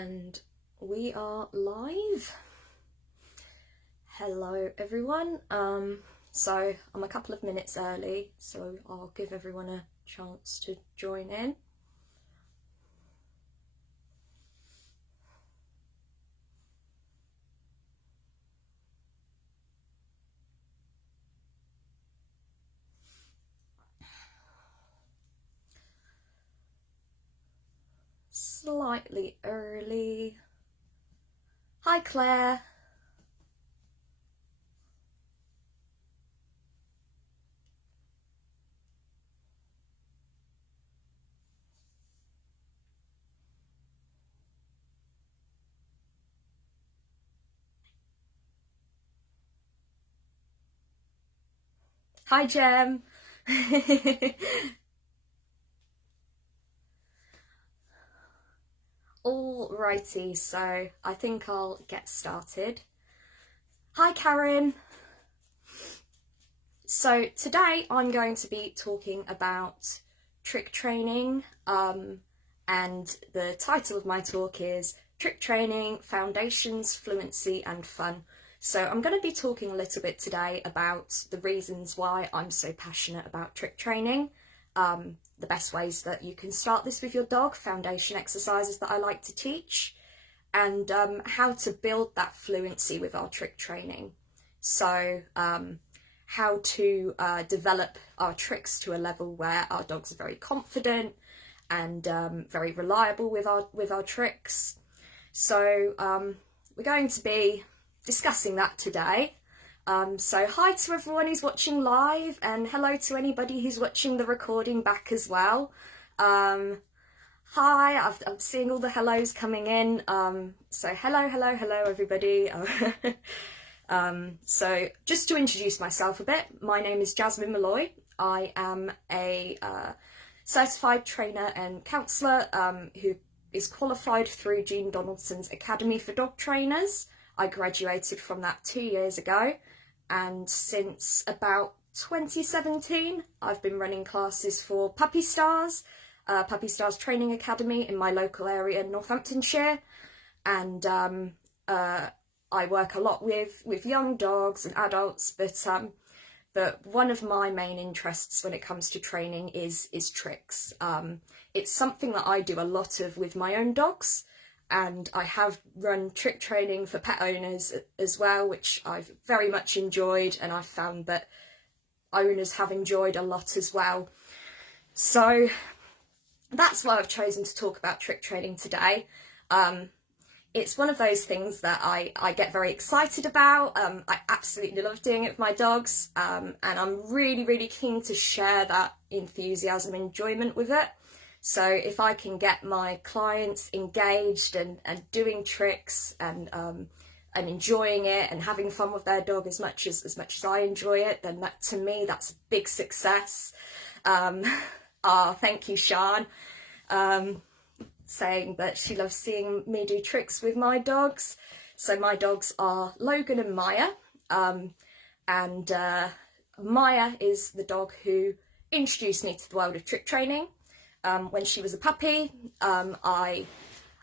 And we are live. Hello everyone. So I'm a couple of minutes early, so I'll give everyone a chance to join in. Slightly early. Hi Claire. Hi Jem. Alrighty, so I think I'll get started. Hi Karen. So today I'm going to be talking about trick training, and the title of my talk is Trick Training, Foundations, Fluency and Fun. So I'm going to be talking a little bit today about the reasons why I'm so passionate about trick training, the best ways that you can start this with your dog, foundation exercises that I like to teach, and how to build that fluency with our trick training. So how to develop our tricks to a level where our dogs are very confident and very reliable with our tricks. So we're going to be discussing that today. So hi to everyone who's watching live, and hello to anybody who's watching the recording back as well. Hi, I'm seeing all the hellos coming in. So hello everybody. So just to introduce myself a bit, my name is Jasmine Molloy. I am a certified trainer and counsellor who is qualified through Jean Donaldson's Academy for Dog Trainers. I graduated from that 2 years ago, and since about 2017 I've been running classes for Puppy Stars Training Academy in my local area in Northamptonshire, and I work a lot with young dogs and adults, but one of my main interests when it comes to training is tricks. It's something that I do a lot of with my own dogs, and I have run trick training for pet owners as well, which I've very much enjoyed, and I've found that owners have enjoyed a lot as well. So that's why I've chosen to talk about trick training today. It's one of those things that I get very excited about. I absolutely love doing it with my dogs, and I'm really keen to share that enthusiasm and enjoyment with it. So if I can get my clients engaged and doing tricks and enjoying it and having fun with their dog as much as I enjoy it, then that, to me, that's a big success. Thank you, Sean. Saying that she loves seeing me do tricks with my dogs. So my dogs are Logan and Maya, and Maya is the dog who introduced me to the world of trick training. When she was a puppy, I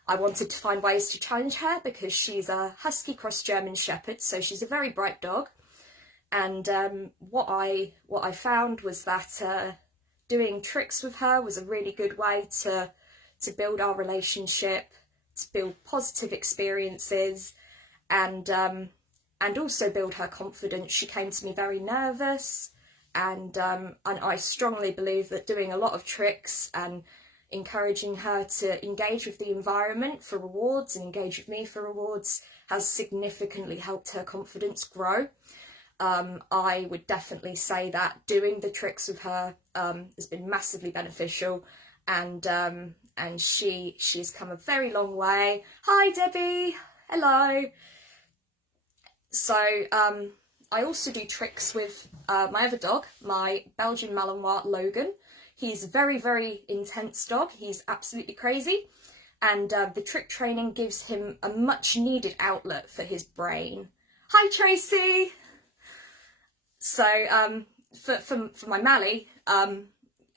wanted to find ways to challenge her because she's a husky cross German shepherd, so she's a very bright dog. And what I found was that doing tricks with her was a really good way to build our relationship, to build positive experiences, and also build her confidence. She came to me very nervous, and I strongly believe that doing a lot of tricks and encouraging her to engage with the environment for rewards and engage with me for rewards has significantly helped her confidence grow. I would definitely say that doing the tricks with her has been massively beneficial, and she's come a very long way. Hi Debbie, hello. So I also do tricks with my other dog, my Belgian Malinois Logan. He's a very intense dog. He's absolutely crazy, and the trick training gives him a much needed outlet for his brain. Hi Tracy. So for my Mally,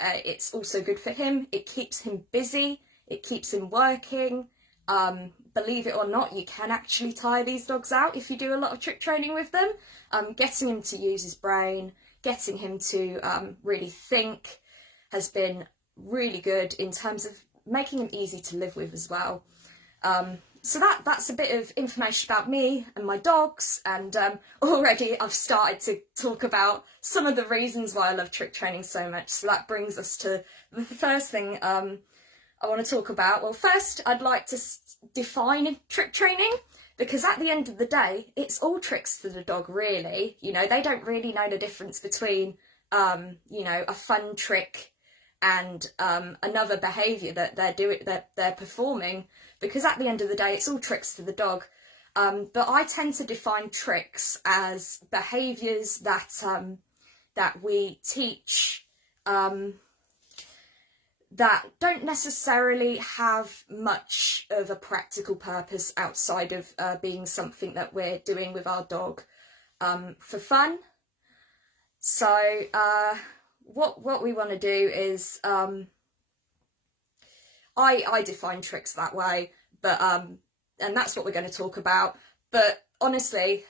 it's also good for him. It keeps him busy, it keeps him working, Believe it or not, you can actually tire these dogs out if you do a lot of trick training with them. Getting him to use his brain, getting him to really think has been really good in terms of making him easy to live with as well. So that's a bit of information about me and my dogs, and already I've started to talk about some of the reasons why I love trick training so much. So that brings us to the first thing I want to talk about. Well, first I'd like to define trick training, because at the end of the day, it's all tricks to the dog, really. You know, they don't really know the difference between, you know, a fun trick and another behaviour that they're performing, because at the end of the day, it's all tricks to the dog. But I tend to define tricks as behaviours that we teach that don't necessarily have much of a practical purpose outside of being something that we're doing with our dog for fun. So what we want to do is, I define tricks that way, but and that's what we're going to talk about. But honestly,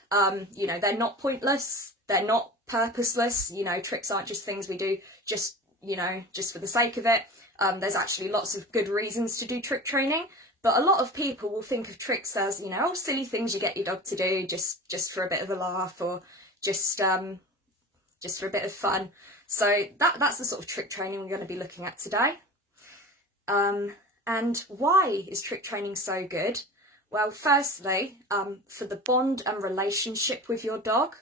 you know, they're not pointless, they're not purposeless. You know, tricks aren't just things we do just, you know, just for the sake of it. There's actually lots of good reasons to do trick training, but a lot of people will think of tricks as, you know, silly things you get your dog to do just for a bit of a laugh, or just for a bit of fun. So that's the sort of trick training we're going to be looking at today. And why is trick training so good? Well, firstly, for the bond and relationship with your dog,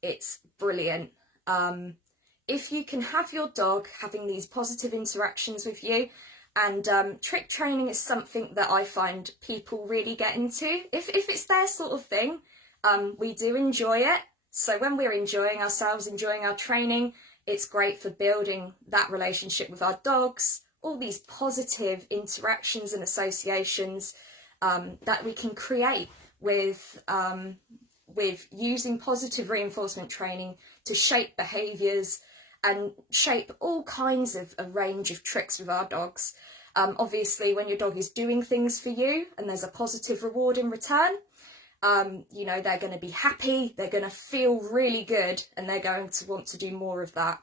it's brilliant. If you can have your dog having these positive interactions with you, and trick training is something that I find people really get into. If it's their sort of thing, we do enjoy it. So when we're enjoying ourselves, enjoying our training, it's great for building that relationship with our dogs, all these positive interactions and associations that we can create with using positive reinforcement training to shape behaviours and shape all kinds of a range of tricks with our dogs. Obviously, when your dog is doing things for you and there's a positive reward in return, you know, they're going to be happy, they're going to feel really good, and they're going to want to do more of that.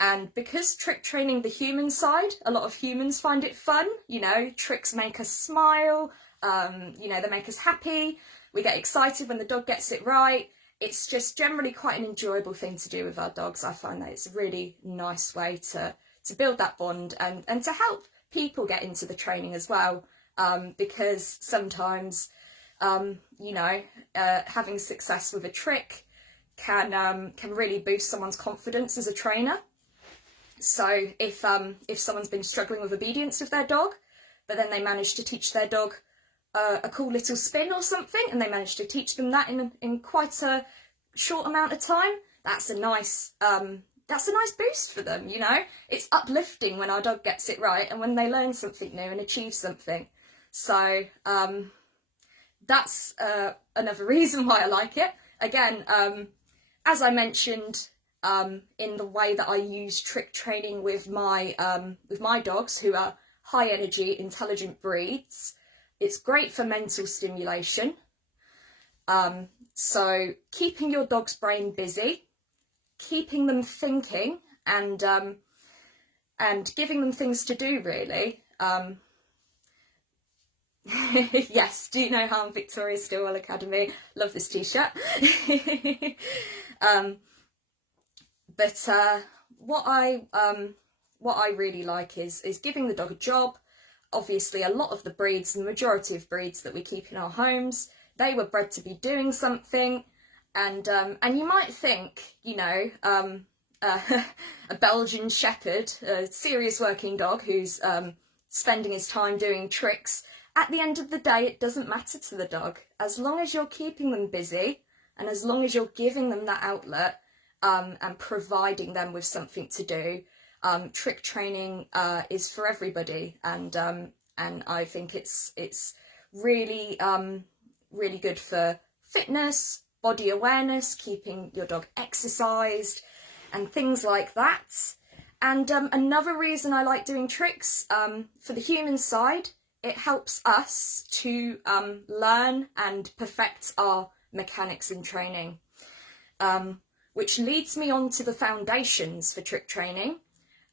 And because trick training the human side, a lot of humans find it fun. You know, tricks make us smile, you know, they make us happy, we get excited when the dog gets it right. It's just generally quite an enjoyable thing to do with our dogs. I find that it's a really nice way to build that bond and to help people get into the training as well, because sometimes, you know, having success with a trick can really boost someone's confidence as a trainer. So if someone's been struggling with obedience with their dog, but then they manage to teach their dog a cool little spin or something, and they manage to teach them that in quite a short amount of time, that's a nice boost for them. You know, it's uplifting when our dog gets it right and when they learn something new and achieve something. So that's another reason why I like it. Again, as I mentioned, in the way that I use trick training with my dogs, who are high energy, intelligent breeds, it's great for mental stimulation. So keeping your dog's brain busy, keeping them thinking, and giving them things to do, really. Yes, do no harm, Victoria Stillwell Academy. Love this t-shirt. But what I really like is giving the dog a job. Obviously, a lot of the breeds, the majority of breeds that we keep in our homes, they were bred to be doing something. And you might think, you know, a Belgian Shepherd, a serious working dog who's spending his time doing tricks, at the end of the day, it doesn't matter to the dog. As long as you're keeping them busy, and as long as you're giving them that outlet, and providing them with something to do, trick training is for everybody, and I think it's really really good for fitness, body awareness, keeping your dog exercised, and things like that. And another reason I like doing tricks for the human side it helps us to learn and perfect our mechanics in training, which leads me on to the foundations for trick training.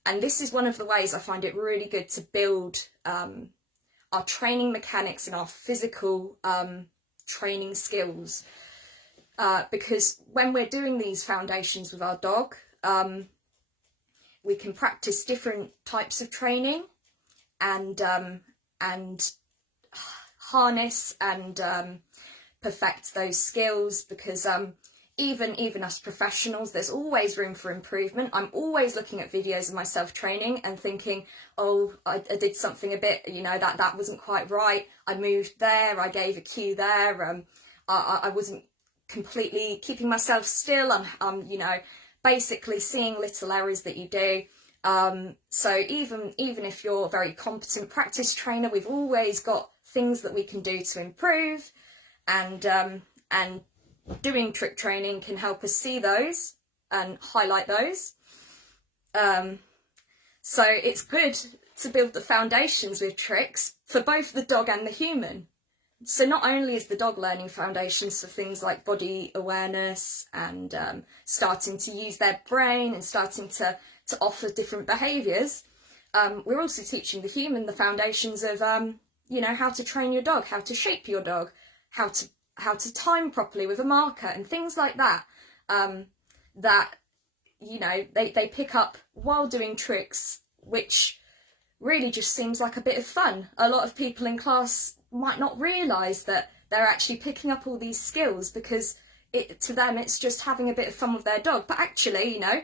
And this is one of the ways I find it really good to build our training mechanics and our physical training skills, because when we're doing these foundations with our dog, we can practice different types of training and harness and perfect those skills, because even us professionals, there's always room for improvement. I'm always looking at videos of myself training and thinking, oh, I did something a bit, you know, that wasn't quite right. I moved there, I gave a cue there, I wasn't completely keeping myself still. I'm you know, basically seeing little errors that you do. So even if you're a very competent practice trainer, we've always got things that we can do to improve, and doing trick training can help us see those and highlight those. So it's good to build the foundations with tricks for both the dog and the human. So not only is the dog learning foundations for things like body awareness and starting to use their brain and starting to offer different behaviours, we're also teaching the human the foundations of you know, how to train your dog, how to shape your dog, how to time properly with a marker and things like that, that, you know, they pick up while doing tricks, which really just seems like a bit of fun. A lot of people in class might not realise that they're actually picking up all these skills, because to them it's just having a bit of fun with their dog. But actually, you know,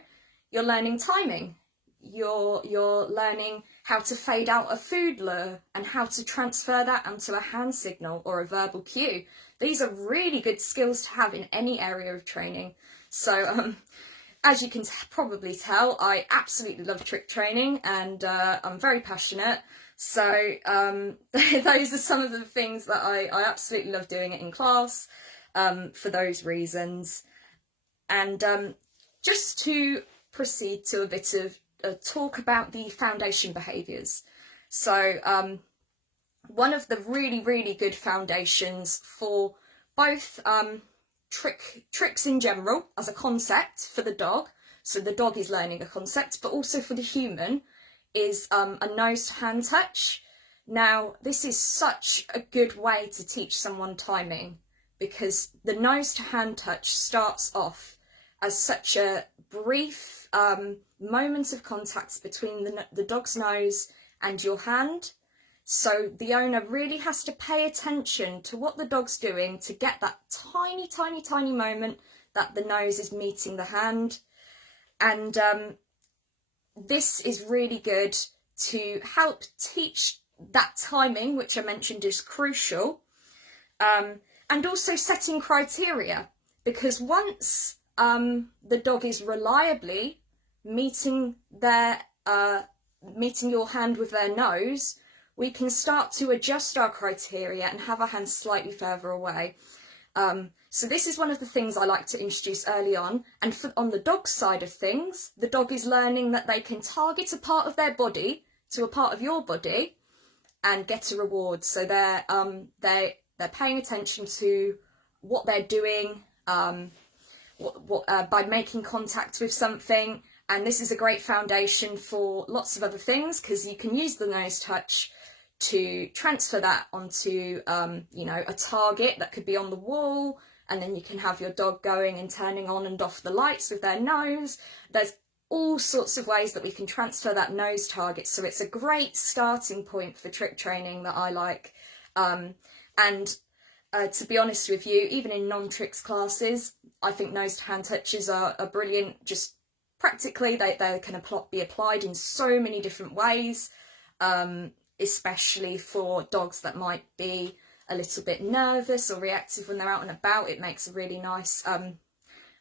you're learning timing, you're learning how to fade out a food lure and how to transfer that onto a hand signal or a verbal cue. These are really good skills to have in any area of training. So as you can probably tell, I absolutely love trick training, and I'm very passionate. So those are some of the things that I absolutely love doing it in class, for those reasons. And just to proceed to a bit of talk about the foundation behaviours. So one of the really good foundations for both tricks in general as a concept for the dog, so the dog is learning a concept, but also for the human, is a nose to hand touch. Now this is such a good way to teach someone timing, because the nose to hand touch starts off as such a brief moment of contact between the dog's nose and your hand. So the owner really has to pay attention to what the dog's doing to get that tiny moment that the nose is meeting the hand. And this is really good to help teach that timing, which I mentioned is crucial, and also setting criteria, because once the dog is reliably meeting your hand with their nose, we can start to adjust our criteria and have our hands slightly further away. So this is one of the things I like to introduce early on. And on the dog side of things, the dog is learning that they can target a part of their body to a part of your body and get a reward. So they're paying attention to what they're doing, by making contact with something. And this is a great foundation for lots of other things, because you can use the nose touch to transfer that onto, you know, a target that could be on the wall, and then you can have your dog going and turning on and off the lights with their nose. There's all sorts of ways that we can transfer that nose target, so it's a great starting point for trick training that I like. To be honest with you, even in non-tricks classes, I think nose to hand touches are brilliant. Just practically, they can be applied in so many different ways, especially for dogs that might be a little bit nervous or reactive when they're out and about. It makes a really nice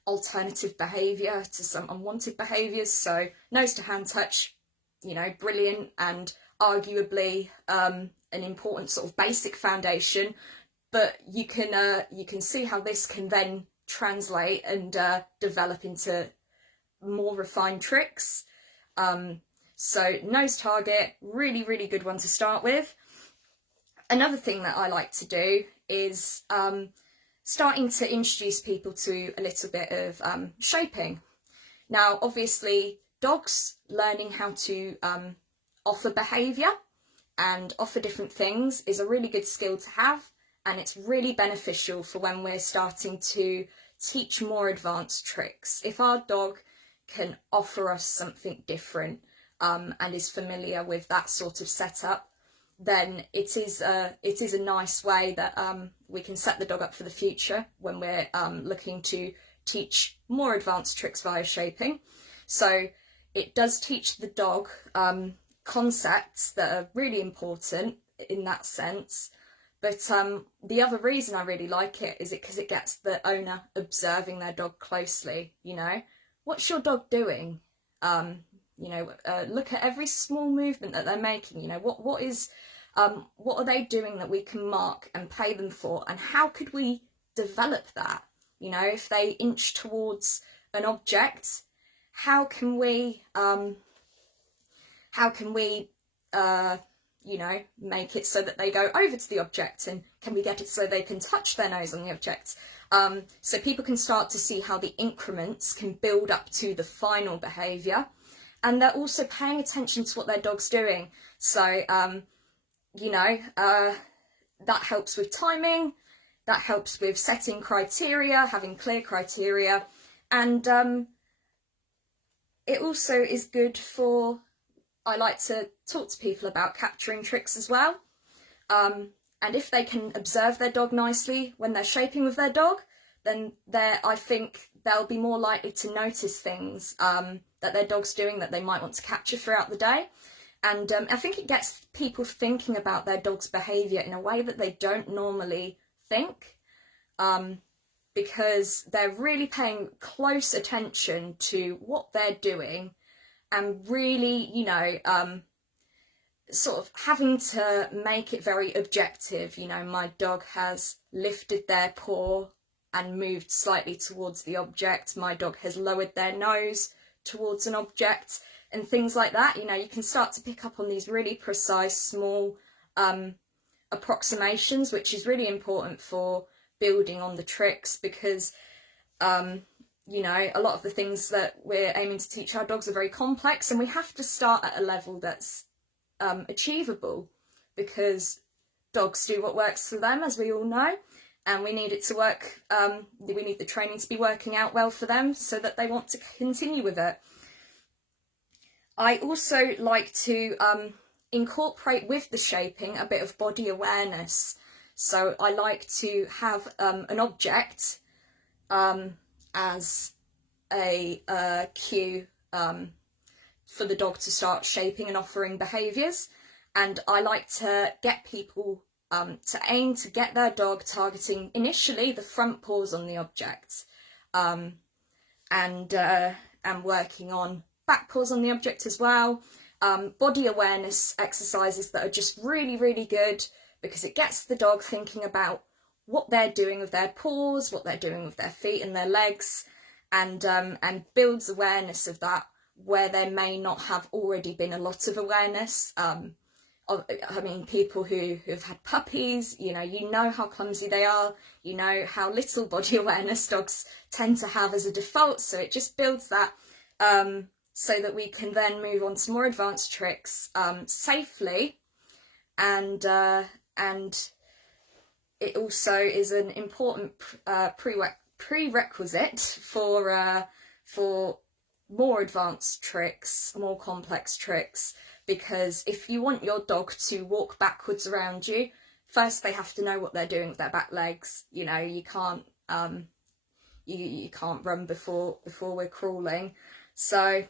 alternative behaviour to some unwanted behaviours. So nose to hand touch, you know, brilliant, and arguably an important sort of basic foundation. But you can see how this can then translate and develop into more refined tricks. So nose target, really good one to start with. Another thing that I like to do is starting to introduce people to a little bit of shaping. Now, obviously, dogs learning how to offer behaviour and offer different things is a really good skill to have, and it's really beneficial for when we're starting to teach more advanced tricks. If our dog can offer us something different and is familiar with that sort of setup, then it is a nice way that we can set the dog up for the future when we're looking to teach more advanced tricks via shaping. So it does teach the dog concepts that are really important in that sense. But the other reason I really like it is because it gets the owner observing their dog closely. You know, what's your dog doing? You know, look at every small movement that they're making. You know, what are they doing that we can mark and pay them for, and how could we develop that? You know, if they inch towards an object, how can we you know, make it so that they go over to the object, and can we get it so they can touch their nose on the object? So people can start to see how the increments can build up to the final behaviour, and they're also paying attention to what their dog's doing. So, you know, that helps with timing, that helps with setting criteria, having clear criteria, and it also is good for, I like to talk to people about capturing tricks as well. And if they can observe their dog nicely when they're shaping with their dog, then I think they'll be more likely to notice things that their dog's doing that they might want to capture throughout the day. And I think it gets people thinking about their dog's behaviour in a way that they don't normally think, because they're really paying close attention to what they're doing, and really, you know, sort of having to make it very objective. You know, my dog has lifted their paw and moved slightly towards the object. My dog has lowered their nose towards an object, and things like that. You know, you can start to pick up on these really precise, small approximations, which is really important for building on the tricks, because you know, a lot of the things that we're aiming to teach our dogs are very complex, and we have to start at a level that's achievable, because dogs do what works for them, as we all know, and we need it to work, we need the training to be working out well for them so that they want to continue with it. I also like to incorporate with the shaping a bit of body awareness. So I like to have an object as a cue for the dog to start shaping and offering behaviours, and I like to get people to aim to get their dog targeting initially the front paws on the object, and working on back paws on the object as well. Body awareness exercises that are just really, really good, because it gets the dog thinking about what they're doing with their paws, what they're doing with their feet and their legs, and builds awareness of that where there may not have already been a lot of awareness. I mean, people who've had puppies, you know how clumsy they are, you know how little body awareness dogs tend to have as a default, so it just builds that so that we can then move on to more advanced tricks safely, and it also is an important prerequisite for more advanced tricks, more complex tricks, because if you want your dog to walk backwards around you, first they have to know what they're doing with their back legs. You know, you can't you can't run before we're crawling. So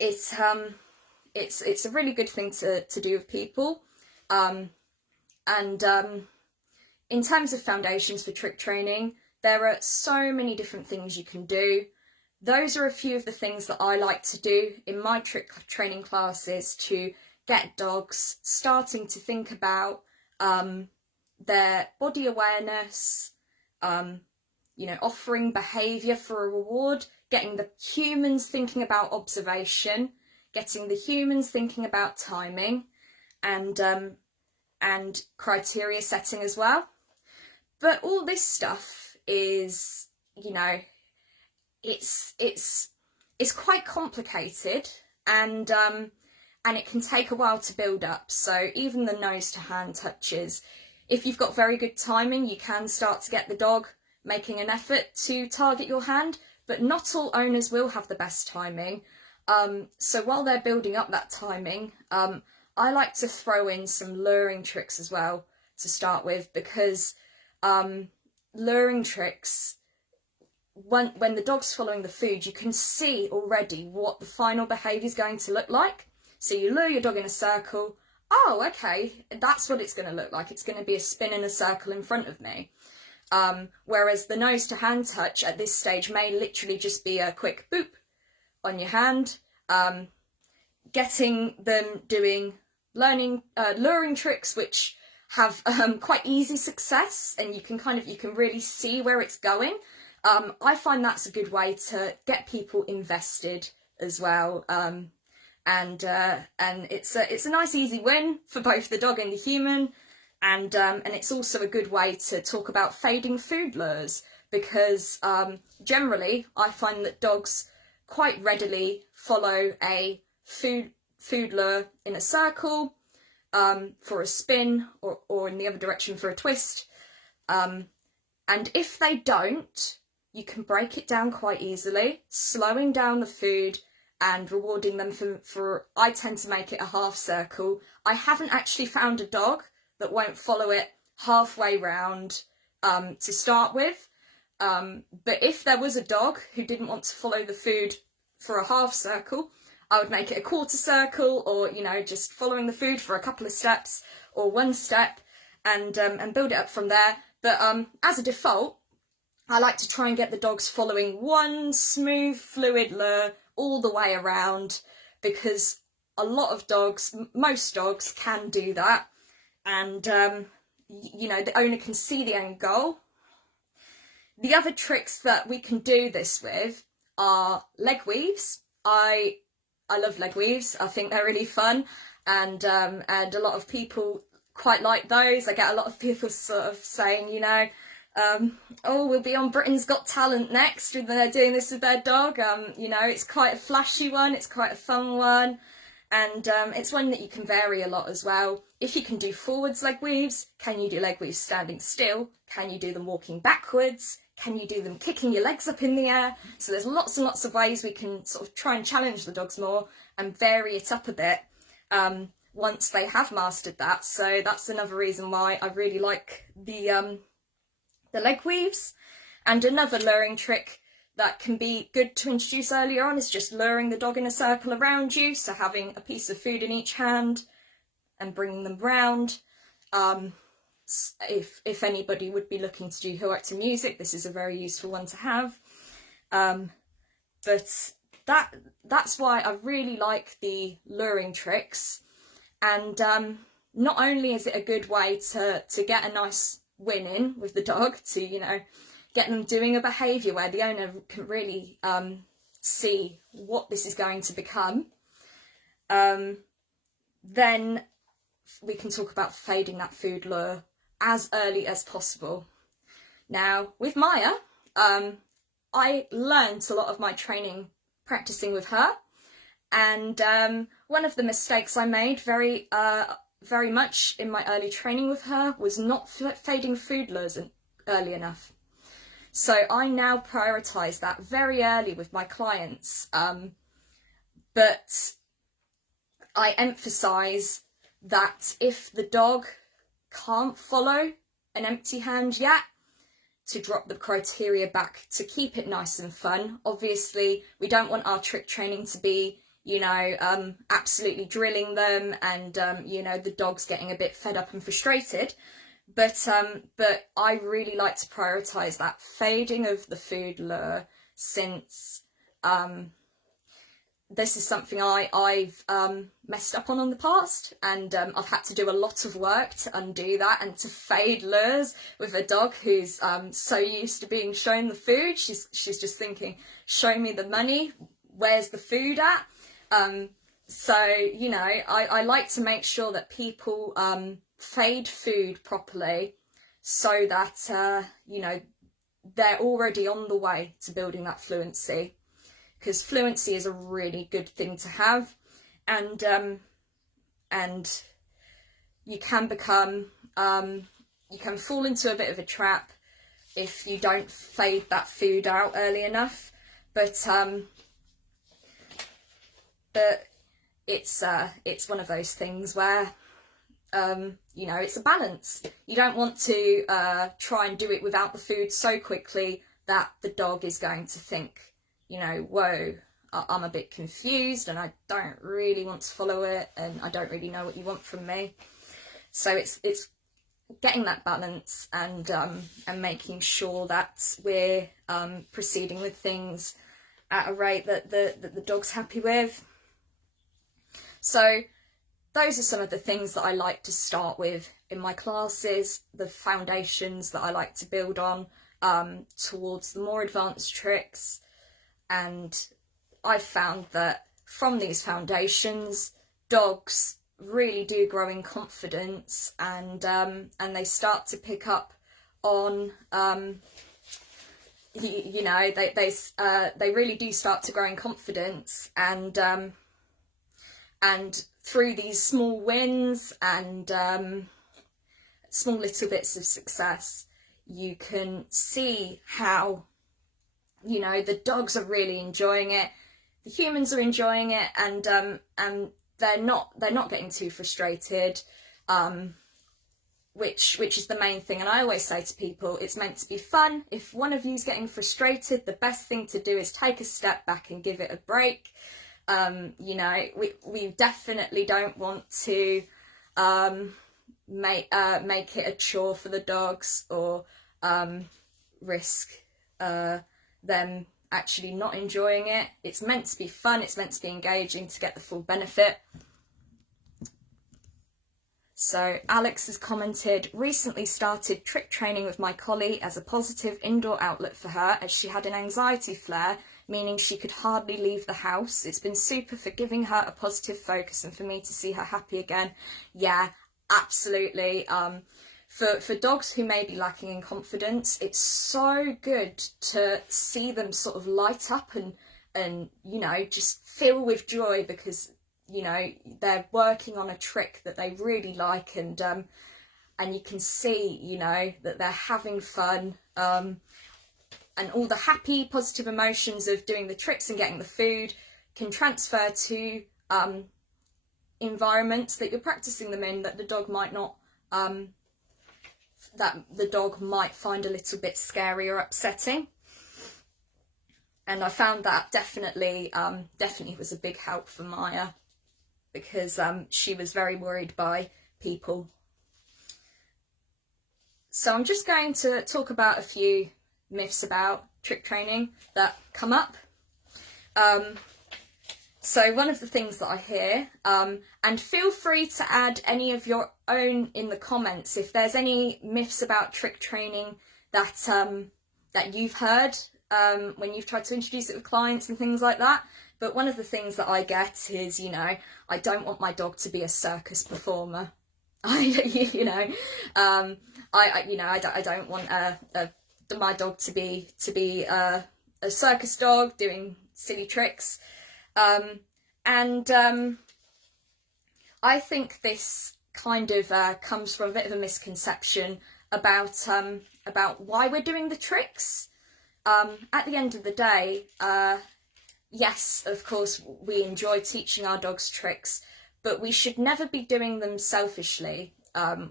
it's a really good thing to do with people. In terms of foundations for trick training, there are so many different things you can do. Those are a few of the things that I like to do in my trick training classes to get dogs starting to think about their body awareness, you know, offering behaviour for a reward, getting the humans thinking about observation, getting the humans thinking about timing, and and criteria setting as well. But all this stuff is, you know, it's quite complicated, and it can take a while to build up. So even the nose to hand touches, if you've got very good timing, you can start to get the dog making an effort to target your hand, but not all owners will have the best timing. So while they're building up that timing, I like to throw in some luring tricks as well to start with, because luring tricks, when the dog's following the food, you can see already what the final behaviour is going to look like. So you lure your dog in a circle. Oh, okay, that's what it's going to look like. It's going to be a spin in a circle in front of me. Whereas the nose to hand touch at this stage may literally just be a quick boop on your hand, getting them doing luring tricks which have quite easy success, and you can really see where it's going. I find that's a good way to get people invested as well, and it's a nice easy win for both the dog and the human, and it's also a good way to talk about fading food lures, because generally I find that dogs quite readily follow a food lure in a circle, for a spin, or in the other direction for a twist, and if they don't, you can break it down quite easily, slowing down the food and rewarding them for I tend to make it a half circle. I haven't actually found a dog that won't follow it halfway round to start with, but if there was a dog who didn't want to follow the food for a half circle, I would make it a quarter circle, or, you know, just following the food for a couple of steps or one step, and build it up from there. But as a default, I like to try and get the dogs following one smooth, fluid lure all the way around, because a lot of dogs, most dogs, can do that, and you know, the owner can see the end goal. The other tricks that we can do this with are leg weaves. I love leg weaves. I think they're really fun, and a lot of people quite like those. I get a lot of people sort of saying, you know, oh, we'll be on Britain's Got Talent next, and they're doing this with their dog. You know, it's quite a flashy one, it's quite a fun one, and it's one that you can vary a lot as well. If you can do forwards leg weaves, can you do leg weaves standing still? Can you do them walking backwards? Can you do them kicking your legs up in the air? So there's lots and lots of ways we can sort of try and challenge the dogs more and vary it up a bit once they have mastered that. So that's another reason why I really like the leg weaves. And another luring trick that can be good to introduce earlier on is just luring the dog in a circle around you. So having a piece of food in each hand and bringing them round. If anybody would be looking to do hook to music, this is a very useful one to have. But that's why I really like the luring tricks. And not only is it a good way to get a nice win in with the dog, to, you know, get them doing a behaviour where the owner can really see what this is going to become, then we can talk about fading that food lure as early as possible. Now, with Maya, I learned a lot of my training practicing with her, and one of the mistakes I made very much in my early training with her was not fading food lures early enough. So I now prioritise that very early with my clients, but I emphasise that if the dog can't follow an empty hand yet, to drop the criteria back to keep it nice and fun. Obviously, we don't want our trick training to be, you know, absolutely drilling them and, you know, the dog's getting a bit fed up and frustrated. But I really like to prioritise that fading of the food lure, since this is something I've messed up on in the past, and I've had to do a lot of work to undo that and to fade lures with a dog who's so used to being shown the food. She's just thinking, show me the money, where's the food at? So, you know, I like to make sure that people fade food properly so that, you know, they're already on the way to building that fluency, because fluency is a really good thing to have. And you can become, you can fall into a bit of a trap if you don't fade that food out early enough. But it's one of those things where, you know, it's a balance. You don't want to try and do it without the food so quickly that the dog is going to think, you know, whoa, I'm a bit confused and I don't really want to follow it and I don't really know what you want from me. So it's getting that balance and making sure that we're proceeding with things at a rate that the dog's happy with. So those are some of the things that I like to start with in my classes, the foundations that I like to build on towards the more advanced tricks. And I've found that from these foundations, dogs really do grow in confidence, and they start to pick up on you know, they really do start to grow in confidence, and through these small wins and small little bits of success, you can see how, you know, the dogs are really enjoying it, the humans are enjoying it, and they're not getting too frustrated, which is the main thing. And I always say to people, it's meant to be fun. If one of you's getting frustrated, the best thing to do is take a step back and give it a break. You know, we definitely don't want to make it a chore for the dogs, or risk them actually not enjoying it. It's meant to be fun, it's meant to be engaging to get the full benefit. So Alex has commented, recently started trick training with my collie as a positive indoor outlet for her, as she had an anxiety flare, meaning she could hardly leave the house. It's been super for giving her a positive focus and for me to see her happy again. Yeah, absolutely. For dogs who may be lacking in confidence, it's so good to see them sort of light up and you know, just fill with joy, because, you know, they're working on a trick that they really like, and you can see, you know, that they're having fun, and all the happy, positive emotions of doing the tricks and getting the food can transfer to environments that you're practicing them in that the dog might not, that the dog might find a little bit scary or upsetting. And I found that definitely was a big help for Maya, because she was very worried by people. So I'm just going to talk about a few myths about trick training that come up. So one of the things that I hear, and feel free to add any of your own in the comments if there's any myths about trick training that that you've heard when you've tried to introduce it with clients and things like that. But one of the things that I get is, you know, I don't want my dog to be a circus performer. I don't want my dog to be a circus dog doing silly tricks. I think this kind of comes from a bit of a misconception about why we're doing the tricks. At the end of the day, yes, of course, we enjoy teaching our dogs tricks, but we should never be doing them selfishly.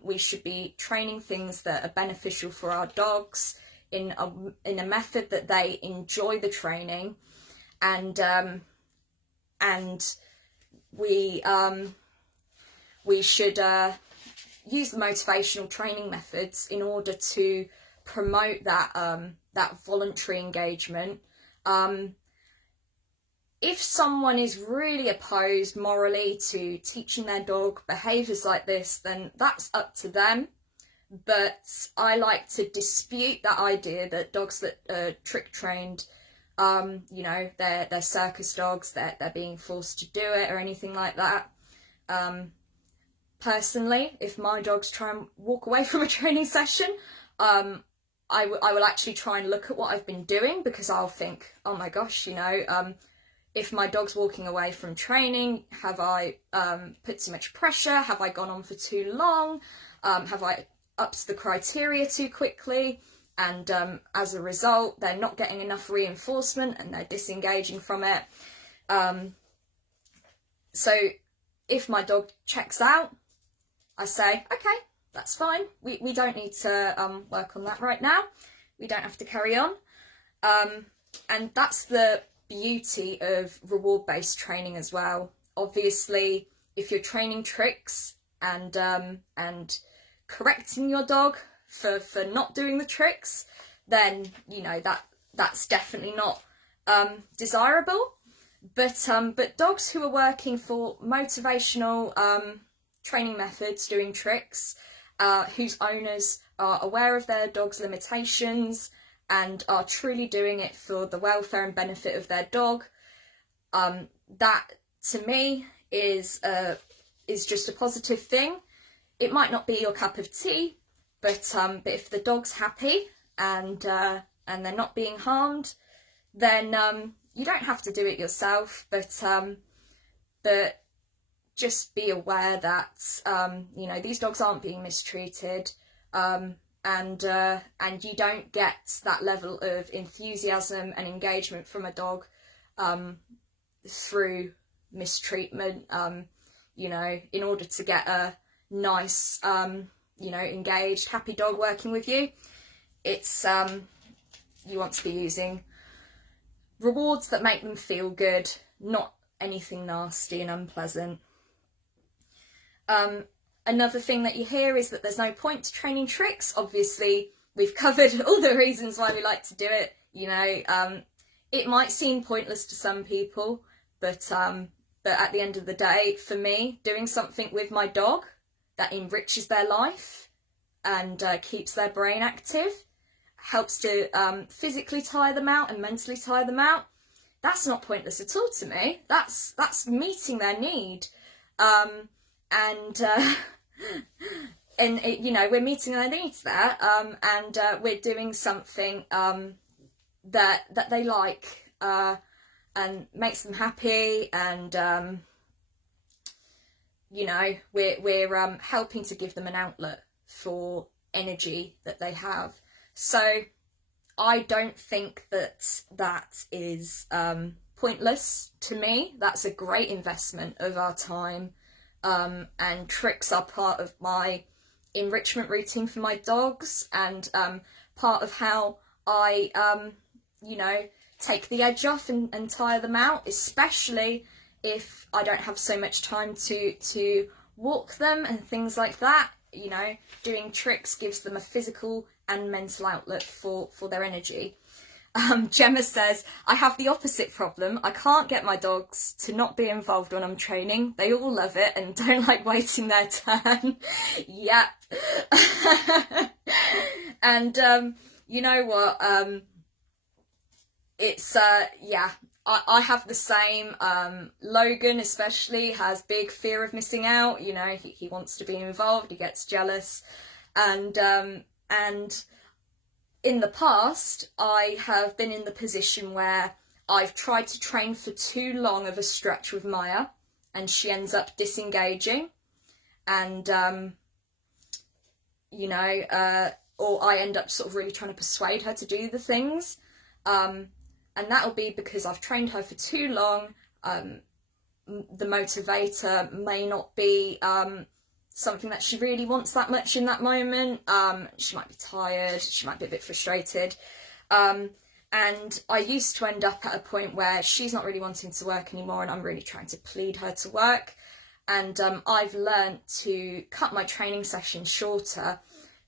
We should be training things that are beneficial for our dogs in a method that they enjoy the training, and we should use the motivational training methods in order to promote that voluntary engagement. If someone is really opposed morally to teaching their dog behaviours like this, then that's up to them. But I like to dispute that idea that dogs that are trick trained, you know, they're circus dogs, they're being forced to do it or anything like that. personally, if my dogs try and walk away from a training session, I will actually try and look at what I've been doing, because I'll think, oh my gosh, if my dog's walking away from training, have I put too much pressure? Have I gone on for too long? Have I upped the criteria too quickly? And as a result, they're not getting enough reinforcement and they're disengaging from it. So if my dog checks out, I say, okay, that's fine. We don't need to work on that right now. We don't have to carry on. And that's the beauty of reward-based training as well. Obviously, if you're training tricks and correcting your dog for not doing the tricks, then that's definitely not desirable. But dogs who are working for motivational training methods, doing tricks, whose owners are aware of their dog's limitations and are truly doing it for the welfare and benefit of their dog, that to me is just a positive thing. It might not be your cup of tea, but if the dog's happy and they're not being harmed, then you don't have to do it yourself. But just be aware that these dogs aren't being mistreated, and you don't get that level of enthusiasm and engagement from a dog through mistreatment. In order to get a nice, engaged, happy dog working with you, it's you want to be using rewards that make them feel good, not anything nasty and unpleasant. Another thing that you hear is that there's no point to training tricks. Obviously, we've covered all the reasons why we like to do it. It might seem pointless to some people, but at the end of the day, for me, doing something with my dog that enriches their life and keeps their brain active, helps to physically tire them out and mentally tire them out, that's not pointless at all to me. That's meeting their need. We're meeting their needs there, and we're doing something that they like and makes them happy, and we're helping to give them an outlet for energy that they have. So I don't think that is pointless to me. That's a great investment of our time. And tricks are part of my enrichment routine for my dogs, and part of how I, take the edge off and tire them out, especially if I don't have so much time to walk them and things like that. Doing tricks gives them a physical and mental outlet for their energy. Gemma says, I have the opposite problem. I can't get my dogs to not be involved when I'm training. They all love it and don't like waiting their turn. Yep. And you know what? I have the same. Logan especially has big fear of missing out. He wants to be involved. He gets jealous. And in the past, I have been in the position where I've tried to train for too long of a stretch with Maya, and she ends up disengaging, and or I end up sort of really trying to persuade her to do the things, and that'll be because I've trained her for too long. The motivator may not be something that she really wants that much in that moment. She might be tired, she might be a bit frustrated. And I used to end up at a point where she's not really wanting to work anymore and I'm really trying to plead her to work. And I've learned to cut my training sessions shorter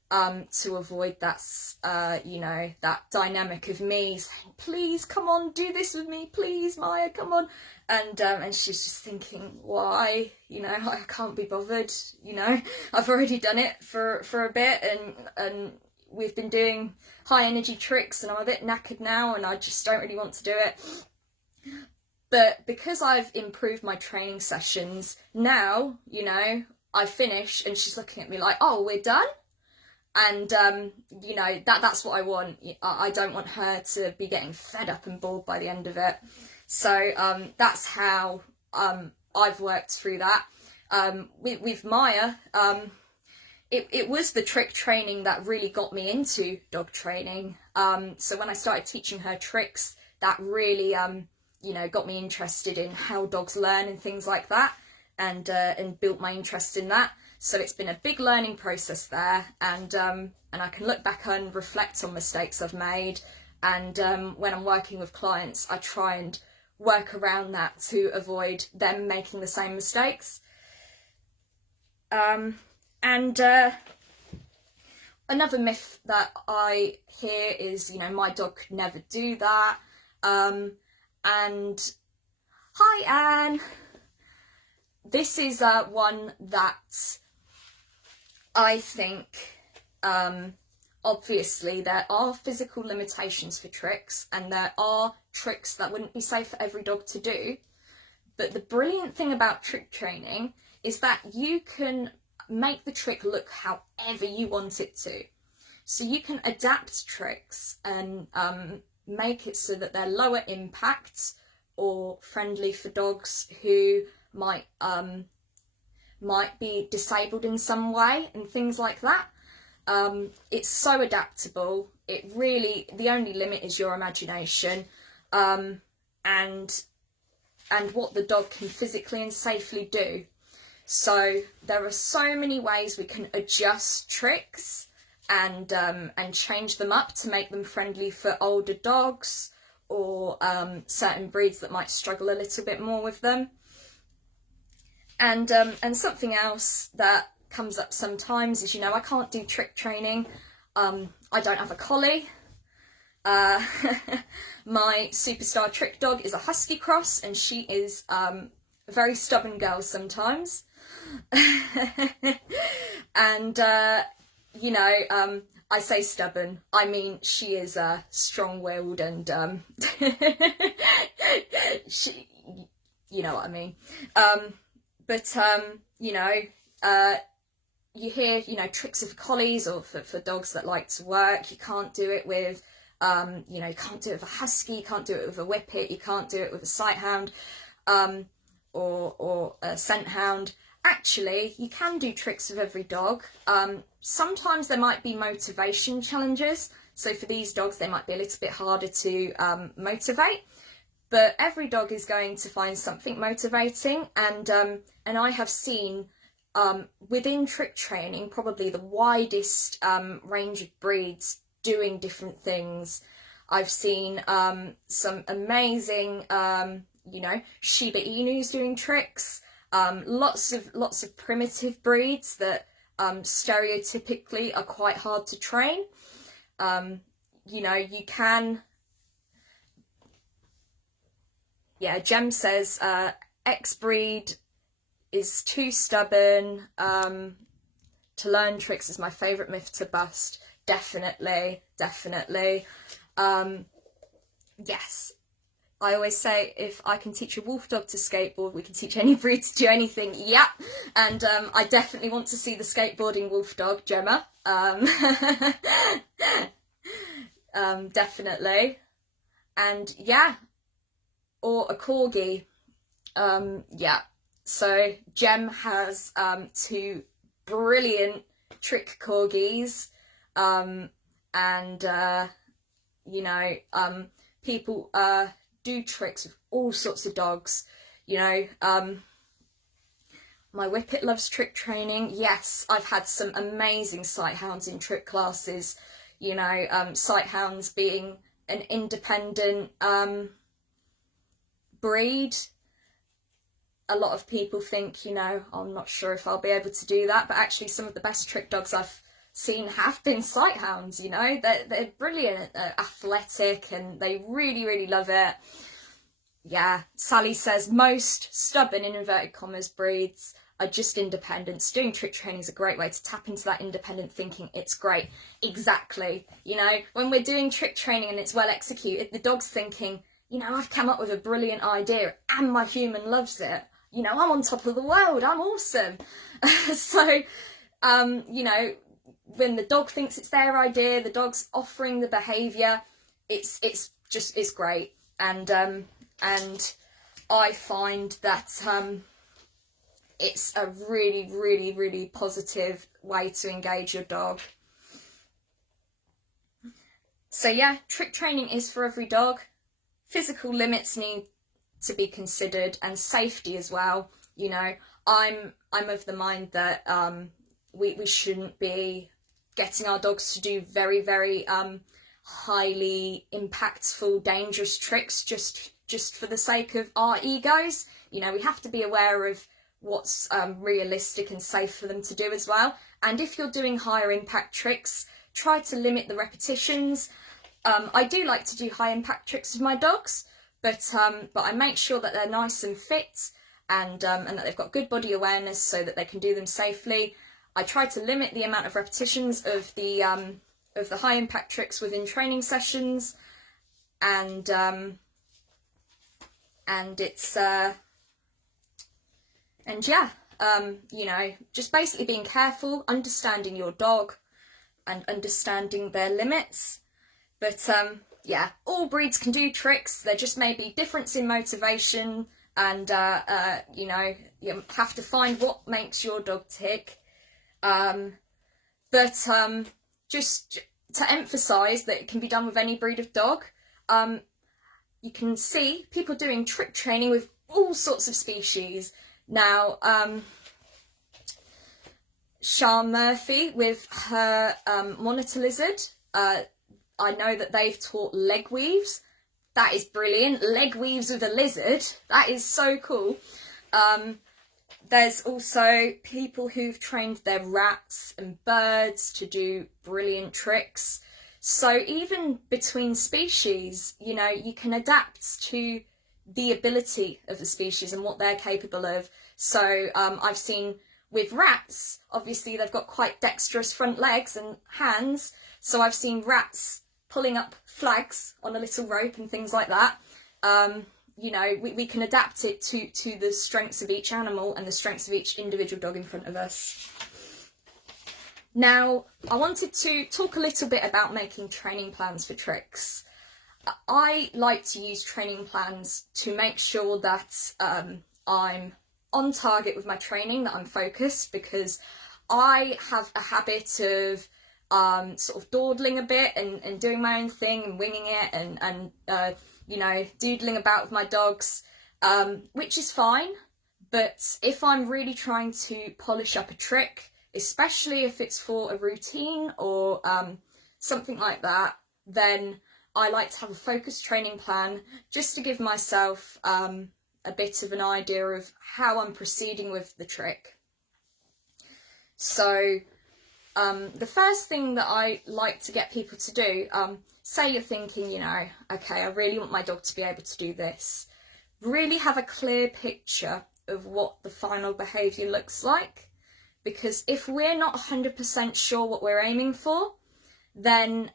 to avoid that, that dynamic of me saying, please, come on, do this with me, please, Maya, come on. And she's just thinking, why? I can't be bothered, I've already done it for a bit, and we've been doing high energy tricks and I'm a bit knackered now and I just don't really want to do it. But because I've improved my training sessions now, I finish and she's looking at me like, oh, we're done? And, you know, that's what I want. I don't want her to be getting fed up and bored by the end of it. So that's how I've worked through that. With Maya, it was the trick training that really got me into dog training. So when I started teaching her tricks, that really, you know, got me interested in how dogs learn and things like that, and built my interest in that. So it's been a big learning process there, and I can look back and reflect on mistakes I've made, and when I'm working with clients, I try and work around that to avoid them making the same mistakes. And another myth that I hear is, you know, my dog could never do that. And hi, Anne. This is one that I think, obviously there are physical limitations for tricks, and there are tricks that wouldn't be safe for every dog to do. But the brilliant thing about trick training is that you can make the trick look however you want it to. So you can adapt tricks and make it so that they're lower impact or friendly for dogs who might be disabled in some way and things like that. It's so adaptable. It really, the only limit is your imagination, and what the dog can physically and safely do. So there are so many ways we can adjust tricks and change them up to make them friendly for older dogs, or certain breeds that might struggle a little bit more with them. And something else that comes up sometimes is, you know, I can't do trick training. I don't have a collie. My superstar trick dog is a husky cross, and she is a very stubborn girl sometimes. And you know, I say stubborn, I mean she is strong-willed, and she, you know what I mean. But you know, you hear, you know, tricks of collies or for dogs that like to work. You can't do it with, you know, you can't do it with a husky, you can't do it with a whippet, you can't do it with a sight hound, or a scent hound. Actually, you can do tricks with every dog. Sometimes there might be motivation challenges. So for these dogs, they might be a little bit harder to motivate. But every dog is going to find something motivating, and I have seen within trick training probably the widest range of breeds doing different things. I've seen some amazing, you know, Shiba Inus doing tricks. Lots of primitive breeds that stereotypically are quite hard to train. You know, you can. Yeah, Jem says X breed is too stubborn. To learn tricks is my favourite myth to bust. Definitely. Yes. I always say, if I can teach a wolf dog to skateboard, we can teach any breed to do anything. Yeah. And I definitely want to see the skateboarding wolf dog, Gemma. Definitely. And yeah. Or a corgi. Yeah. So Jem has 2 brilliant trick corgis. And you know, people do tricks with all sorts of dogs. You know, my whippet loves trick training. Yes, I've had some amazing sight hounds in trick classes. You know, sight hounds being an independent breed. A lot of people think, you know, I'm not sure if I'll be able to do that, but actually some of the best trick dogs I've seen have been sight hounds. You know, they're brilliant, athletic, and they really love it. Yeah, Sally says most stubborn, in inverted commas, breeds are just independents. Doing trick training is a great way to tap into that independent thinking. It's great. Exactly. You know, when we're doing trick training and it's well executed, the dog's thinking, you know, I've come up with a brilliant idea and my human loves it. you know, I'm on top of the world, I'm awesome. So, you know, when the dog thinks it's their idea, the dog's offering the behaviour, it's great. And I find that it's a really, really, really positive way to engage your dog. So yeah, trick training is for every dog. Physical limits need to be considered, and safety as well. You know, I'm of the mind that we shouldn't be getting our dogs to do very, very highly impactful, dangerous tricks just for the sake of our egos. You know, we have to be aware of what's realistic and safe for them to do as well. And if you're doing higher impact tricks, try to limit the repetitions. I do like to do high impact tricks with my dogs, but I make sure that they're nice and fit, and that they've got good body awareness so that they can do them safely. I try to limit the amount of repetitions of the high impact tricks within training sessions, and it's and yeah, you know, just basically being careful, understanding your dog and understanding their limits. But yeah, all breeds can do tricks. There just may be difference in motivation, and you know, you have to find what makes your dog tick. But just to emphasise that it can be done with any breed of dog. You can see people doing trick training with all sorts of species. Now, Sian Murphy with her monitor lizard, I know that they've taught leg weaves. That is brilliant. Leg weaves with a lizard. That is so cool. There's also people who've trained their rats and birds to do brilliant tricks. So even between species, you know, you can adapt to the ability of the species and what they're capable of. So I've seen with rats, obviously they've got quite dexterous front legs and hands. So I've seen rats pulling up flags on a little rope and things like that. You know, we can adapt it to the strengths of each animal and the strengths of each individual dog in front of us. Now, I wanted to talk a little bit about making training plans for tricks. I like to use training plans to make sure that I'm on target with my training, that I'm focused, because I have a habit of sort of dawdling a bit and doing my own thing and winging it and you know, doodling about with my dogs, which is fine. But if I'm really trying to polish up a trick, especially if it's for a routine or something like that, then I like to have a focused training plan just to give myself a bit of an idea of how I'm proceeding with the trick. So the first thing that I like to get people to do, say you're thinking, you know, okay, I really want my dog to be able to do this. Really have a clear picture of what the final behaviour looks like, because if we're not 100% sure what we're aiming for, then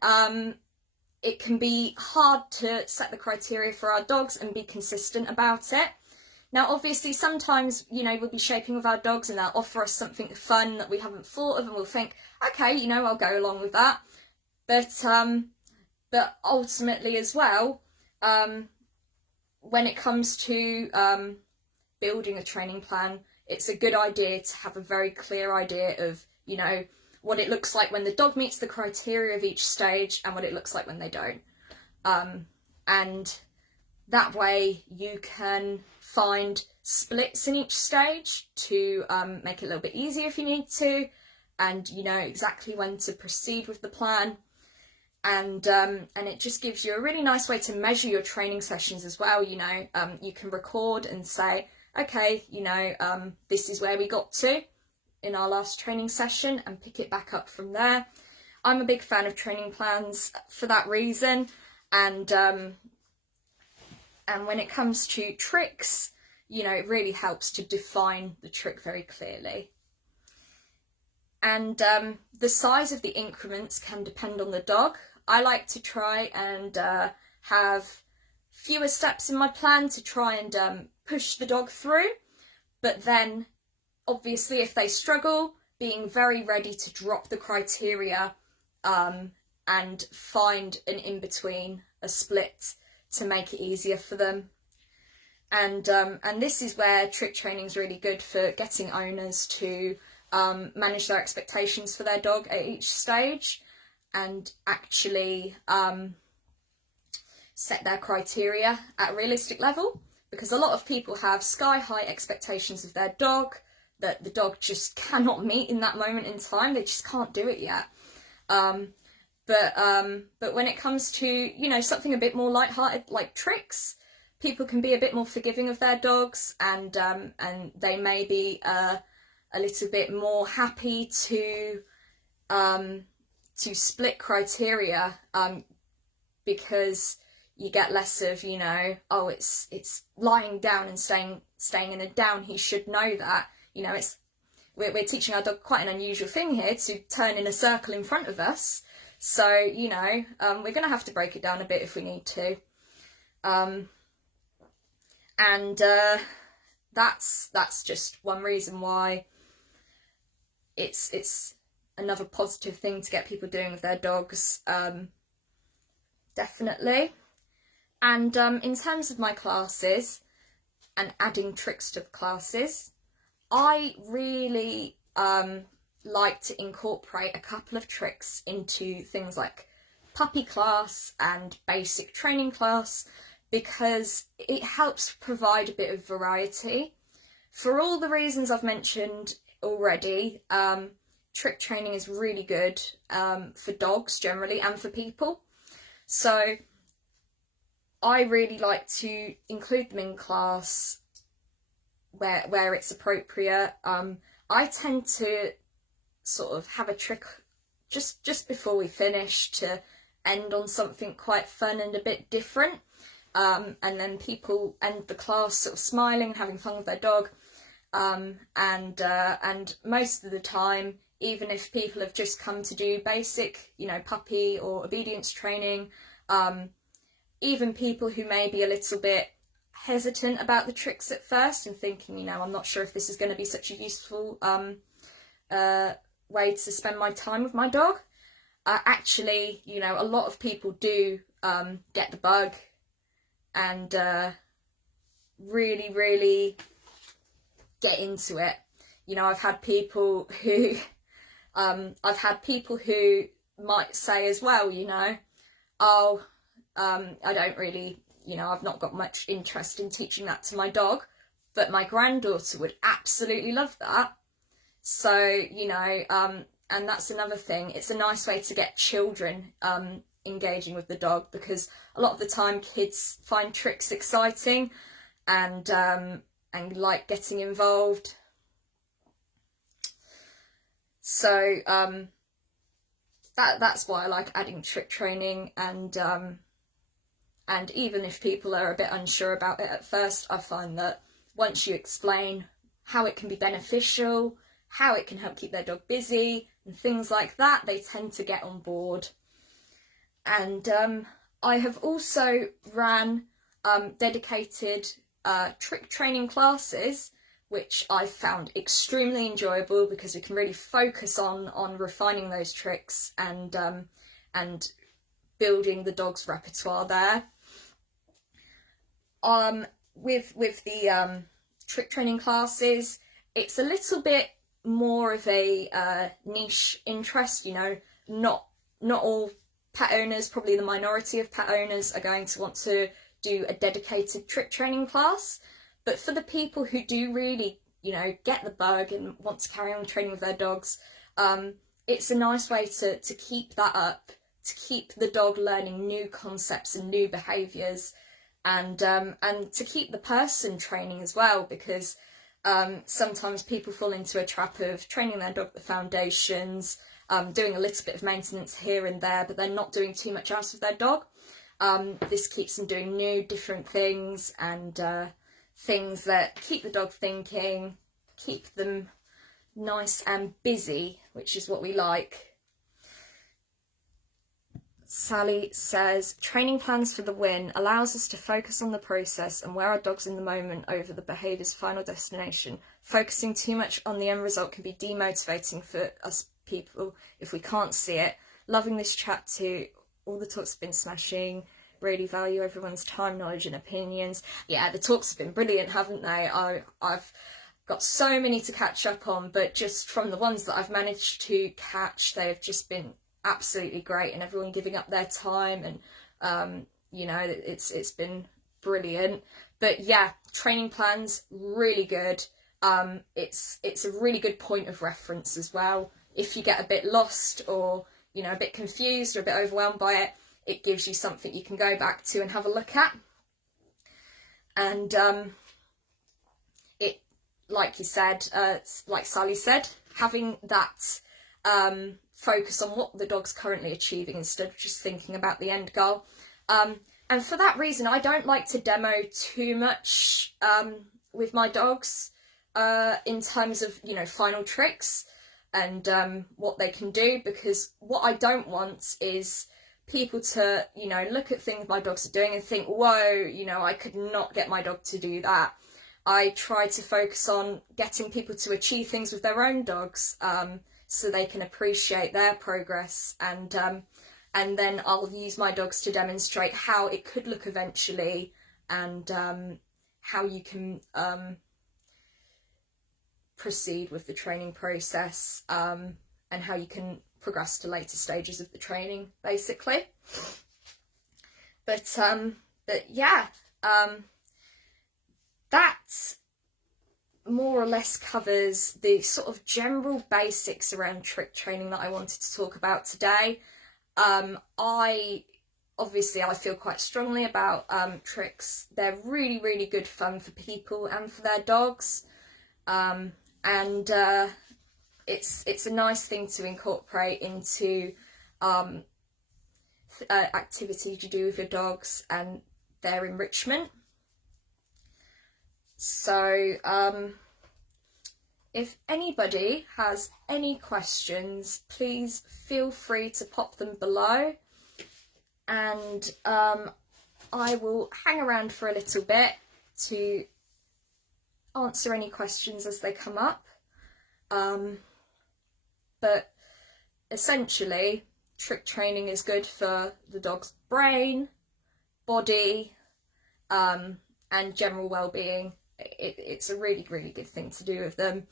it can be hard to set the criteria for our dogs and be consistent about it. Now, obviously, sometimes, you know, we'll be shaping with our dogs and they'll offer us something fun that we haven't thought of, and we'll think, okay, you know, I'll go along with that. But ultimately as well, when it comes to building a training plan, it's a good idea to have a very clear idea of, you know, what it looks like when the dog meets the criteria of each stage and what it looks like when they don't. And that way you can find splits in each stage to make it a little bit easier if you need to, and you know exactly when to proceed with the plan. And it just gives you a really nice way to measure your training sessions as well. You know, you can record and say, okay, you know, this is where we got to in our last training session, and pick it back up from there. I'm a big fan of training plans for that reason. And when it comes to tricks, you know, it really helps to define the trick very clearly. And the size of the increments can depend on the dog. I like to try and have fewer steps in my plan to try and push the dog through. but then obviously if they struggle, being very ready to drop the criteria and find an in-between, a split, to make it easier for them. And this is where trick training is really good for getting owners to manage their expectations for their dog at each stage, and actually set their criteria at a realistic level, because a lot of people have sky-high expectations of their dog that the dog just cannot meet in that moment in time. They just can't do it yet. But when it comes to, you know, something a bit more lighthearted like tricks, people can be a bit more forgiving of their dogs, and they may be a little bit more happy to split criteria, because you get less of, you know, oh, it's lying down and staying in a down. He should know that, you know, we're teaching our dog quite an unusual thing here, to turn in a circle in front of us. So, you know, we're going to have to break it down a bit if we need to. That's just one reason why it's another positive thing to get people doing with their dogs, definitely. And in terms of my classes and adding tricks to the classes, I really like to incorporate a couple of tricks into things like puppy class and basic training class, because it helps provide a bit of variety. For all the reasons I've mentioned already, trick training is really good for dogs generally and for people. So I really like to include them in class where it's appropriate. I tend to sort of have a trick just before we finish to end on something quite fun and a bit different, and then people end the class sort of smiling and having fun with their dog, and most of the time, even if people have just come to do basic, you know, puppy or obedience training, even people who may be a little bit hesitant about the tricks at first and thinking, you know, I'm not sure if this is going to be such a useful way to spend my time with my dog. Actually, you know, a lot of people do get the bug and really get into it. You know, I've had people who might say as well, you know, oh, I don't really, you know, I've not got much interest in teaching that to my dog, but my granddaughter would absolutely love that. So, you know, and that's another thing. It's a nice way to get children engaging with the dog, because a lot of the time kids find tricks exciting and like getting involved. So that's why I like adding trick training, and even if people are a bit unsure about it at first, I find that once you explain how it can be beneficial, how it can help keep their dog busy and things like that, they tend to get on board. And I have also ran dedicated trick training classes, which I found extremely enjoyable, because we can really focus on refining those tricks and building the dog's repertoire there. With the trick training classes, it's a little bit more of a niche interest. You know, not all pet owners, probably the minority of pet owners, are going to want to do a dedicated trick training class. But for the people who do really, you know, get the bug and want to carry on training with their dogs, it's a nice way to keep that up, to keep the dog learning new concepts and new behaviours, and to keep the person training as well, because sometimes people fall into a trap of training their dog at the foundations, doing a little bit of maintenance here and there, but they're not doing too much else with their dog. This keeps them doing new, different things, and things that keep the dog thinking, keep them nice and busy, which is what we like. Sally says, training plans for the win allows us to focus on the process and where our dog's in the moment over the behaviour's final destination. focusing too much on the end result can be demotivating for us people if we can't see it. Loving this chat too. All the talks have been smashing. Really value everyone's time, knowledge and opinions. Yeah, the talks have been brilliant, haven't they? I've got so many to catch up on, but just from the ones that I've managed to catch, they've just been absolutely great, and everyone giving up their time, and you know, it's been brilliant. But yeah, training plans really good. It's a really good point of reference as well. If you get a bit lost, or you know, a bit confused or a bit overwhelmed by it, it gives you something you can go back to and have a look at. And it, like you said, like Sally said, having that focus on what the dog's currently achieving instead of just thinking about the end goal. And for that reason, I don't like to demo too much with my dogs in terms of, you know, final tricks and what they can do, because what I don't want is people to, you know, look at things my dogs are doing and think, whoa, you know, I could not get my dog to do that. I try to focus on getting people to achieve things with their own dogs, so they can appreciate their progress, and then I'll use my dogs to demonstrate how it could look eventually, and how you can proceed with the training process, and how you can progress to later stages of the training, basically. But yeah, that more or less covers the sort of general basics around trick training that I wanted to talk about today. I feel quite strongly about tricks. They're really, really good fun for people and for their dogs, and it's a nice thing to incorporate into activities you do with your dogs and their enrichment. So if anybody has any questions, please feel free to pop them below, and I will hang around for a little bit to answer any questions as they come up. But essentially, trick training is good for the dog's brain, body, and general well-being. It's a really, really good thing to do with them.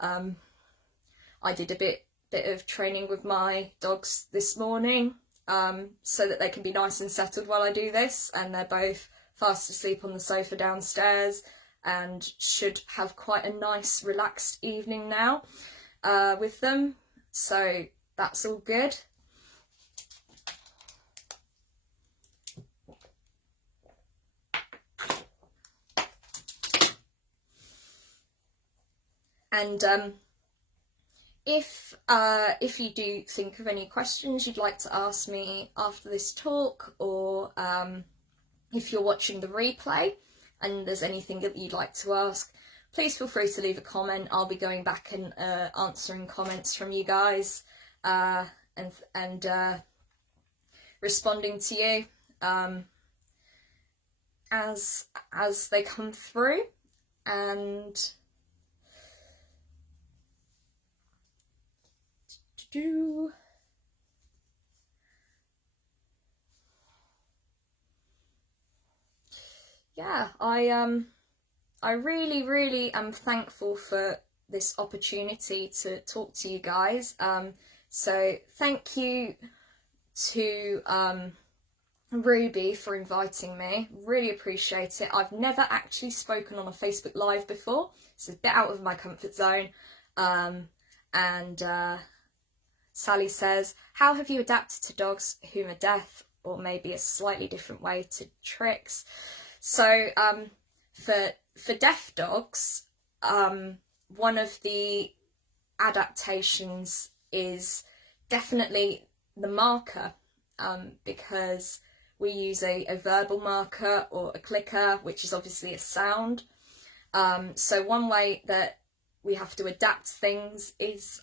I did a bit of training with my dogs this morning, so that they can be nice and settled while I do this, and they're both fast asleep on the sofa downstairs and should have quite a nice relaxed evening now with them, so that's all good. And if you do think of any questions you'd like to ask me after this talk, or if you're watching the replay and there's anything that you'd like to ask, please feel free to leave a comment. I'll be going back and answering comments from you guys, and responding to you as they come through. And yeah, I really am thankful for this opportunity to talk to you guys. So thank you to Ruby for inviting me. Really appreciate it. I've never actually spoken on a Facebook Live before. It's a bit out of my comfort zone. And Sally says, how have you adapted to dogs whom are deaf, or maybe a slightly different way to tricks? So for deaf dogs, one of the adaptations is definitely the marker, because we use a verbal marker or a clicker, which is obviously a sound. So one way that we have to adapt things is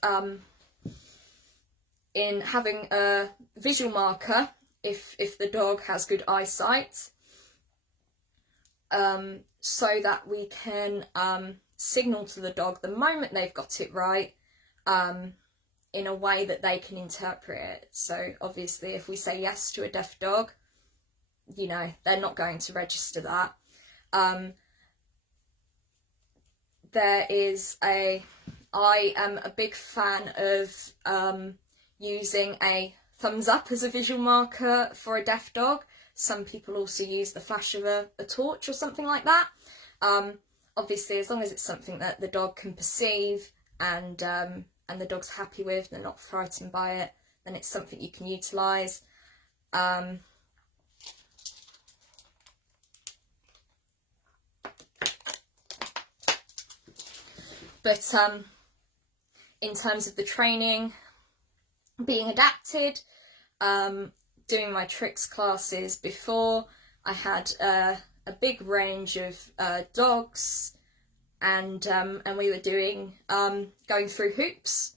in having a visual marker if the dog has good eyesight, so that we can signal to the dog the moment they've got it right, in a way that they can interpret it. So obviously if we say yes to a deaf dog, you know, they're not going to register that. I am a big fan of using a thumbs up as a visual marker for a deaf dog. Some people also use the flash of a torch or something like that. Obviously, as long as it's something that the dog can perceive and the dog's happy with, they're not frightened by it, then it's something you can utilise. But in terms of the training being adapted, doing my tricks classes before, I had a big range of dogs, and we were doing going through hoops,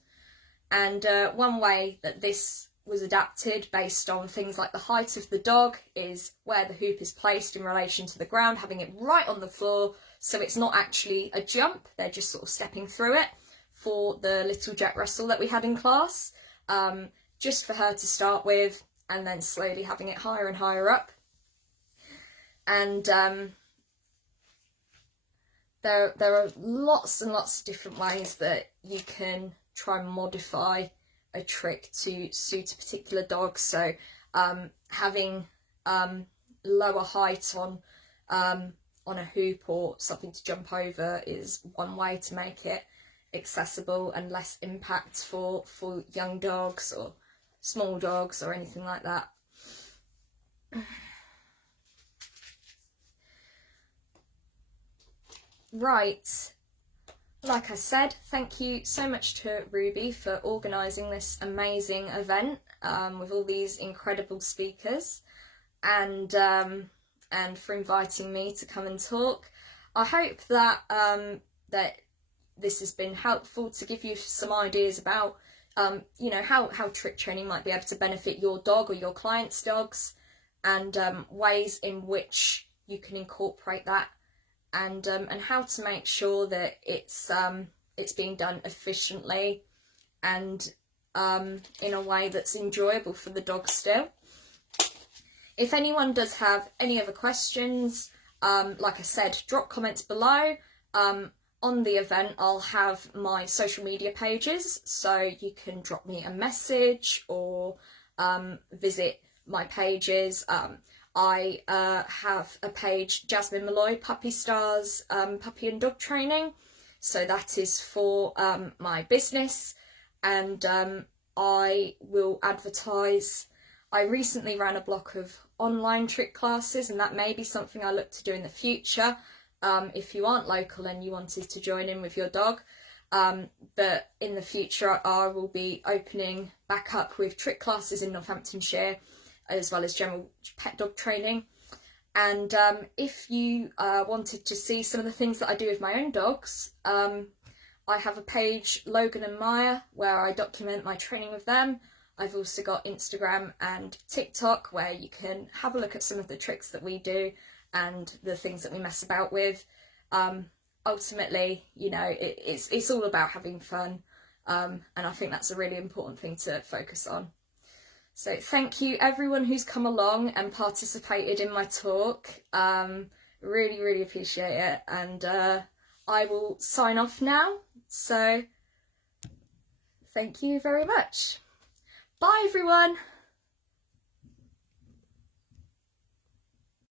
and one way that this was adapted based on things like the height of the dog is where the hoop is placed in relation to the ground, having it right on the floor, so it's not actually a jump, they're just sort of stepping through it. For the little Jack Russell that we had in class, just for her to start with, and then slowly having it higher and higher up. And there are lots and lots of different ways that you can try and modify a trick to suit a particular dog. So having lower height on a hoop or something to jump over is one way to make it accessible and less impact for young dogs or small dogs or anything like that. Right, like I said, thank you so much to Ruby for organising this amazing event with all these incredible speakers, and for inviting me to come and talk. I hope that that this has been helpful to give you some ideas about you know, how trick training might be able to benefit your dog or your clients' dogs, and ways in which you can incorporate that, and how to make sure that it's being done efficiently and in a way that's enjoyable for the dog still. If anyone does have any other questions, like I said, drop comments below. On the event, I'll have my social media pages, so you can drop me a message or visit my pages. I have a page, Jasmine Molloy Puppy Stars Puppy and Dog Training, so that is for my business, and I will advertise. I recently ran a block of online trick classes, and that may be something I look to do in the future. If you aren't local and you wanted to join in with your dog, but in the future I will be opening back up with trick classes in Northamptonshire, as well as general pet dog training. And if you wanted to see some of the things that I do with my own dogs, I have a page, Logan and Maya, where I document my training with them. I've also got Instagram and TikTok, where you can have a look at some of the tricks that we do and the things that we mess about with. Ultimately, you know, it's all about having fun, and I think that's a really important thing to focus on. So thank you everyone who's come along and participated in my talk. Really appreciate it, and I will sign off now. So thank you very much. Bye everyone.